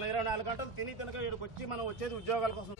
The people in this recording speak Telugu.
మనం ఇరవై నాలుగు గంటలు తిని తినక ఇక్కడికి వచ్చి మనం వచ్చేది ఉద్యోగాల కోసం.